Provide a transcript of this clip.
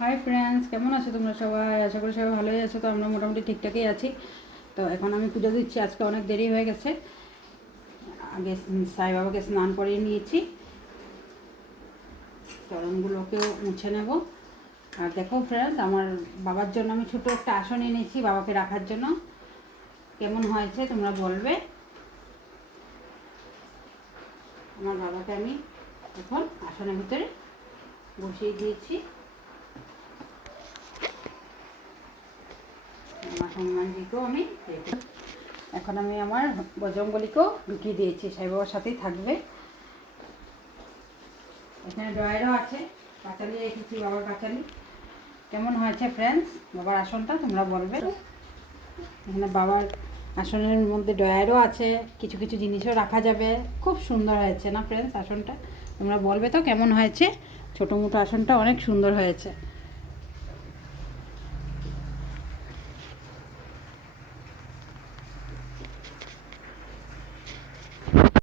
Hi friends, কেমন আছো তোমরা সবাই? আশা করি সবাই ভালোই আছো। তো আমরা মোটামুটি ঠিকঠাকই আছি। তো এখন আমি পুজো দিচ্ছি। আজকে অনেক দেরি হয়ে গেছে। আগে সাই বাবাকে স্নান করিয়ে নিয়েছি, চরণগুলোকেও মুছে নেব। আর দেখো ফ্রেন্ডস, আমার বাবার জন্য আমি ছোটো একটা আসন এনেছি বাবাকে রাখার জন্য। কেমন হয়েছে তোমরা বলবে। আমার বাবাকে আমি এখন আসনের ভিতরে বসিয়ে দিয়েছি। আমার হনুমানজিকেও আমি এখন আমি আমার বজরঙ্গলিকেও ঢুকিয়ে দিয়েছি। সাই বাবার সাথেই থাকবে। এখানে ড্রয়ারও আছে, পাঁচালি রেখেছি, বাবার পাঁচালি। কেমন হয়েছে ফ্রেন্ডস বাবার আসনটা তোমরা বলবে। এখানে বাবার আসনের মধ্যে ড্রয়ারও আছে, কিছু কিছু জিনিসও রাখা যাবে। খুব সুন্দর হয়েছে না ফ্রেন্ডস আসনটা? তোমরা বলবে তো কেমন হয়েছে। ছোটো মোটো আসনটা অনেক সুন্দর হয়েছে।